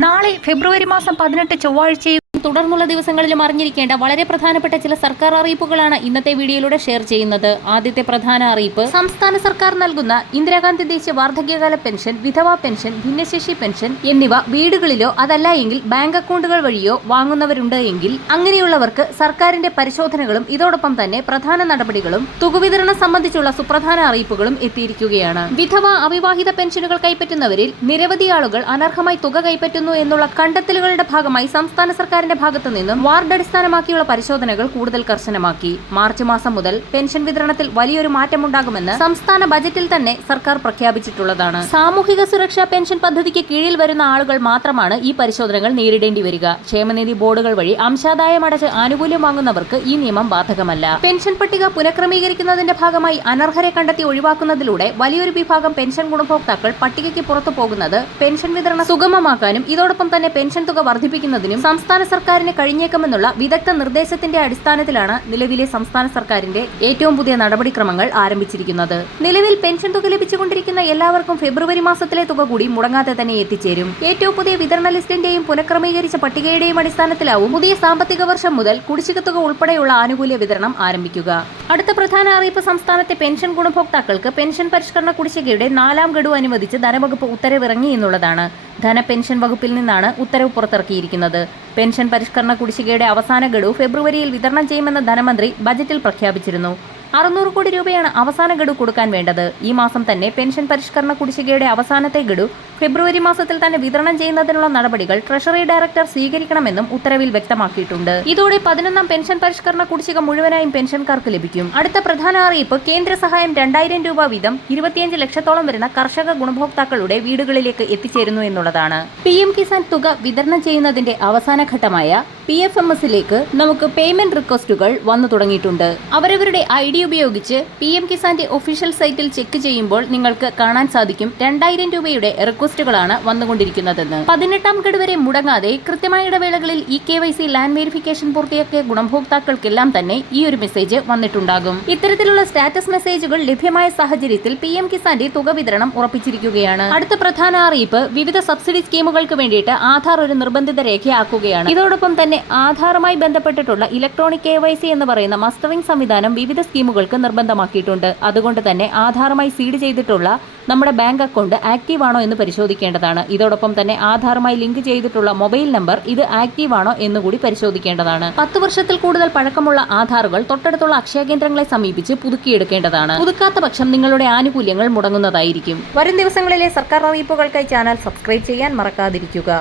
നാളെ ഫെബ്രുവരി മാസം 18 ചൊവ്വാഴ്ചയും തുടർന്നുള്ള ദിവസങ്ങളിലും അറിഞ്ഞിരിക്കേണ്ട വളരെ പ്രധാനപ്പെട്ട ചില സർക്കാർ അറിയിപ്പുകളാണ് ഇന്നത്തെ വീഡിയോയിലൂടെ ഷെയർ ചെയ്യുന്നത്. ആദ്യത്തെ പ്രധാന അറിയിപ്പ്, സംസ്ഥാന സർക്കാർ നൽകുന്ന ഇന്ദിരാഗാന്ധി ദേശീയ വാർദ്ധക്യകാല പെൻഷൻ, വിധവാ പെൻഷൻ, ഭിന്നശേഷി പെൻഷൻ എന്നിവ വീടുകളിലോ അതല്ല എങ്കിൽ ബാങ്ക് അക്കൗണ്ടുകൾ വഴിയോ വാങ്ങുന്നവരുണ്ട് എങ്കിൽ അങ്ങനെയുള്ളവർക്ക് സർക്കാരിന്റെ പരിശോധനകളും ഇതോടൊപ്പം തന്നെ പ്രധാന നടപടികളും തുക വിതരണം സംബന്ധിച്ചുള്ള സുപ്രധാന അറിയിപ്പുകളും എത്തിയിരിക്കുകയാണ്. വിധവ അവിവാഹിത പെൻഷനുകൾ കൈപ്പറ്റുന്നവരിൽ നിരവധി ആളുകൾ അനർഹമായി തുക കൈപ്പറ്റുന്നു എന്നുള്ള കണ്ടെത്തലുകളുടെ ഭാഗമായി സംസ്ഥാന സർക്കാരിന്റെ ഭാഗത്തു നിന്നും വാർഡ് അടിസ്ഥാനമാക്കിയുള്ള പരിശോധനകൾ കൂടുതൽ കർശനമാക്കി. മാർച്ച് മാസം മുതൽ പെൻഷൻ വിതരണത്തിൽ വലിയൊരു മാറ്റമുണ്ടാകുമെന്ന് സംസ്ഥാന ബജറ്റിൽ തന്നെ സർക്കാർ പ്രഖ്യാപിച്ചിട്ടുള്ളതാണ്. സാമൂഹിക സുരക്ഷാ പെൻഷൻ പദ്ധതിക്ക് കീഴിൽ വരുന്ന ആളുകൾ മാത്രമാണ് ഈ പരിശോധനകൾ നേരിടേണ്ടി വരിക. ക്ഷേമനിധി ബോർഡുകൾ വഴി അംശാദായം അടച്ച് ആനുകൂല്യം വാങ്ങുന്നവർക്ക് ഈ നിയമം ബാധകമല്ല. പെൻഷൻ പട്ടിക പുനഃക്രമീകരിക്കുന്നതിന്റെ ഭാഗമായി അനർഹരെ കണ്ടെത്തി ഒഴിവാക്കുന്നതിലൂടെ വലിയൊരു വിഭാഗം പെൻഷൻ ഗുണഭോക്താക്കൾ പട്ടികയ്ക്ക് പുറത്തു പോകുന്നത് പെൻഷൻ വിതരണം സുഗമമാക്കാനും ഇതോടൊപ്പം തന്നെ പെൻഷൻ തുക വർദ്ധിപ്പിക്കുന്നതിനും സംസ്ഥാന സർക്കാരിന് കഴിഞ്ഞേക്കുമെന്നുള്ള വിദഗ്ധ നിർദ്ദേശത്തിന്റെ അടിസ്ഥാനത്തിലാണ് നിലവിലെ സംസ്ഥാന സർക്കാരിന്റെ ഏറ്റവും പുതിയ നടപടിക്രമങ്ങൾ ആരംഭിച്ചിരിക്കുന്നത്. നിലവിൽ പെൻഷൻ തുക ലഭിച്ചുകൊണ്ടിരിക്കുന്ന എല്ലാവർക്കും ഫെബ്രുവരി മാസത്തിലെ തുക കൂടി മുടങ്ങാതെ തന്നെ എത്തിച്ചേരും. ഏറ്റവും പുതിയ വിതരണ ലിസ്റ്റിന്റെയും പുനഃക്രമീകരിച്ച പട്ടികയുടെയും അടിസ്ഥാനത്തിലാവും പുതിയ സാമ്പത്തിക വർഷം മുതൽ കുടിശ്ശിക തുക ഉൾപ്പെടെയുള്ള ആനുകൂല്യ വിതരണം ആരംഭിക്കുക. അടുത്ത പ്രധാന അറിയിപ്പ്, സംസ്ഥാനത്തെ പെൻഷൻ ഗുണഭോക്താക്കൾക്ക് പെൻഷൻ പരിഷ്കരണ കുടിശ്ശികയുടെ 4ാം ഗഡു അനുവദിച്ച് ധനവകുപ്പ് ഉത്തരവിറങ്ങി എന്നുള്ളതാണ്. ധനപെൻഷൻ വകുപ്പിൽ നിന്നാണ് ഉത്തരവ് പുറത്തിറക്കിയിരിക്കുന്നത്. പെൻഷൻ പരിഷ്കരണ കുടിശ്ശികയുടെ അവസാന ഗഡു ഫെബ്രുവരിയിൽ വിതരണം ചെയ്യുമെന്ന് ധനമന്ത്രി ബജറ്റിൽ പ്രഖ്യാപിച്ചിരുന്നു. 600 കോടി രൂപയാണ് അവസാന ഗഡു കൊടുക്കാൻ വേണ്ടത്. ഈ മാസം തന്നെ പെൻഷൻ പരിഷ്കരണ കുടിശ്ശികയുടെ അവസാനത്തെ ഗഡു ഫെബ്രുവരി മാസത്തിൽ തന്നെ വിതരണം ചെയ്യുന്നതിനുള്ള നടപടികൾ ട്രഷറി ഡയറക്ടർ സ്വീകരിക്കണമെന്നും ഉത്തരവിൽ വ്യക്തമാക്കിയിട്ടുണ്ട്. ഇതോടെ 11ാം പെൻഷൻ പരിഷ്കരണ കുടിശ്ശിക മുഴുവനായും പെൻഷൻകാർക്ക് ലഭിക്കും. അടുത്ത പ്രധാന അറിയിപ്പ്, കേന്ദ്ര സഹായം 2000 രൂപ വീതം 25 ലക്ഷത്തോളം വരുന്ന കർഷക ഗുണഭോക്താക്കളുടെ വീടുകളിലേക്ക് എത്തിച്ചേരുന്നു എന്നുള്ളതാണ്. PM കിസാൻ തുക വിതരണം ചെയ്യുന്നതിന്റെ അവസാന ഘട്ടമായ PFMS-ലേക്ക് നമുക്ക് പേയ്മെന്റ് റിക്വസ്റ്റുകൾ വന്നു തുടങ്ങിയിട്ടുണ്ട്. അവരവരുടെ ID ഉപയോഗിച്ച് PM കിസാന്റെ ഒഫീഷ്യൽ സൈറ്റിൽ ചെക്ക് ചെയ്യുമ്പോൾ നിങ്ങൾക്ക് കാണാൻ സാധിക്കും 2000 രൂപയുടെ റിക്വസ്റ്റുകളാണ് വന്നുകൊണ്ടിരിക്കുന്നതെന്ന്. 18ാം ഗഡു വരെ മുടങ്ങാതെ കൃത്യമായ ഇടവേളകളിൽ KYC ലാൻഡ് വെരിഫിക്കേഷൻ പൂർത്തിയാക്കിയ ഗുണഭോക്താക്കൾക്കെല്ലാം തന്നെ ഈ ഒരു മെസ്സേജ് വന്നിട്ടുണ്ടാകും. ഇത്തരത്തിലുള്ള സ്റ്റാറ്റസ് മെസ്സേജുകൾ ലഭ്യമായ സാഹചര്യത്തിൽ PM കിസാന്റെ തുക വിതരണം ഉറപ്പിച്ചിരിക്കുകയാണ്. അടുത്ത പ്രധാന അറിയിപ്പ്, വിവിധ സബ്സിഡി സ്കീമുകൾക്ക് വേണ്ടിയിട്ട് ആധാർ ഒരു നിർബന്ധിത രേഖയാക്കുകയാണ്. ഇതോടൊപ്പം തന്നെ ആധാറുമായി ബന്ധപ്പെട്ടിട്ടുള്ള ഇലക്ട്രോണിക് KYC എന്ന് പറയുന്ന മസ്റ്ററിംഗ് സംവിധാനം വിവിധ സ്കീമുകൾക്ക് നിർബന്ധമാക്കിയിട്ടുണ്ട്. അതുകൊണ്ട് തന്നെ ആധാറുമായി സീഡ് ചെയ്തിട്ടുള്ള നമ്മുടെ ബാങ്ക് അക്കൗണ്ട് ആക്റ്റീവ് ആണോ എന്ന് പരിശോധിക്കേണ്ടതാണ്. ഇതോടൊപ്പം തന്നെ ആധാറുമായി ലിങ്ക് ചെയ്തിട്ടുള്ള മൊബൈൽ നമ്പർ ഇത് ആക്റ്റീവ് ആണോ എന്നുകൂടി പരിശോധിക്കേണ്ടതാണ്. 10 വർഷത്തിൽ കൂടുതൽ പഴക്കമുള്ള ആധാറുകൾ തൊട്ടടുത്തുള്ള അക്ഷയ കേന്ദ്രങ്ങളെ സമീപിച്ച് പുതുക്കിയെടുക്കേണ്ടതാണ്. പുതുക്കാത്ത പക്ഷം നിങ്ങളുടെ ആനുകൂല്യങ്ങൾ മുടങ്ങുന്നതായിരിക്കും. വരും ദിവസങ്ങളിലെ സർക്കാർ അറിയിപ്പുകൾക്കായി ചാനൽ സബ്സ്ക്രൈബ് ചെയ്യാൻ മറക്കാതിരിക്കുക.